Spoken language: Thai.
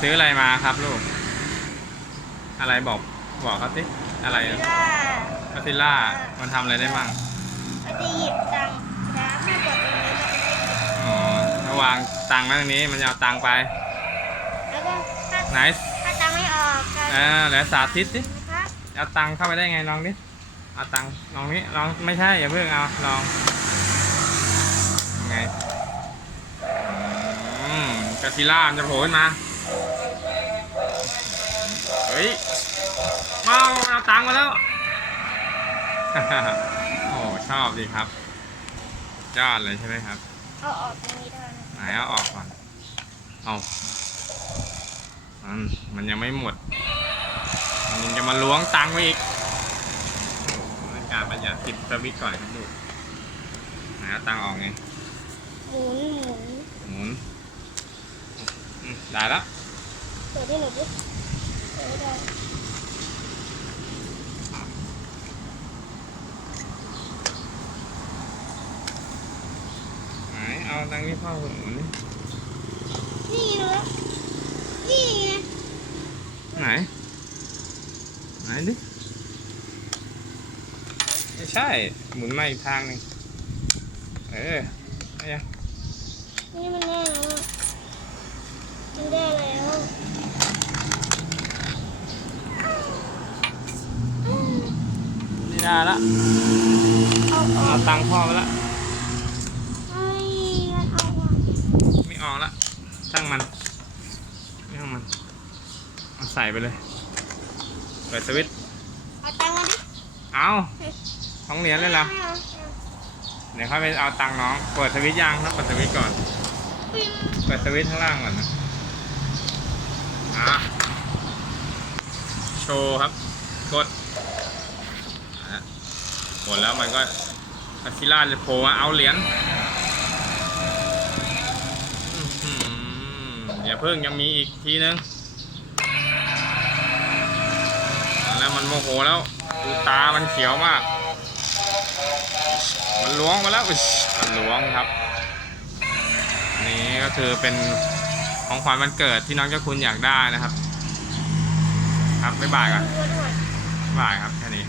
ซื้ออะไรมาครับลูก อะไรบอกบอกเขาสิอะไรเวอะลาก็ซิล่ามันทำอะไรได้มั่งมันจะหยิบตังค์นะถ้ากดตรงนี้มันจะได้หยิบอ๋อระวางตังค์ไว้ตรงนี้มันจะเอาตังค์ไป แล้วก็ถ้าไหนถ้าตังค์ไม่ออกก็อ่าแล้วสาธิตสินะครับเอาตังค์เข้าไปได้ไงลองดิเอาตังค์ลองนี้ลองไม่ใช่อย่าเพิ่งเอาลองยังไงอืมกาซิล่ามันจะโผล่ขึ้นมา เฮ้ยมาเอาตังค์มาแล้ว โอ้ชอบดีครับยอดเลยใช่ไหมครับ เอาออกตรงนี้ได้นะไหนเอาออกก่อน เอามันมันยังไม่หมด มันยังจะมาล้วงตังค์ไปอีกโอ้โหเป็นการประหยัดติดสวิตช์ก่อนครับลูกไหนเอาตังค์ออกไง หมุนหมุนหมุนอืมได้แล้ว เปิดให้หนูดิเปิดให้ได้ไหนเอาตังค์นี่พ่อหมุนดินี่หนูนี่ไงไหน ไหนดิ ไม่ใช่ หมุนมาอีกทางหนึ่งเออไอ้ยังนี่มันแน่แล้วอะมันได้แล้ว นี่ได้ละเอาออเอากตังค์พ่อมาละไอ้มันเอาออกไม่ออกละช่างมันไม่ช่างมันเอาใส่ไปเลยเปิดสวิตช์เอาตังค์มาดิเอาท้องเหรียญเลยเหรอไม่อาเดี๋ยวค่อยไปเอาตังค์น้องเปิดสวิตช์ยังครับเปิดสวิตช์ก่อนปิ้งเปิดสวิตช์ข้างล่างก่อนนะอะโชว์ครับ กดอะ กดแล้วมันก็อาคิล่าจะโผล่มาเอาเหรียญอย่าเพิ่งยังมีอีกทีนึง แล้วมันโมโหแล้วดูตามันเขียวมาก มันล้วงมาแล้วมันล้วงครับ นี่ก็คือเป็นของขวัญวันเกิดที่น้องเจ้าคุณอยากได้นะครับ ครับบ๊ายบายก่อนบ๊ายครับแค่นี้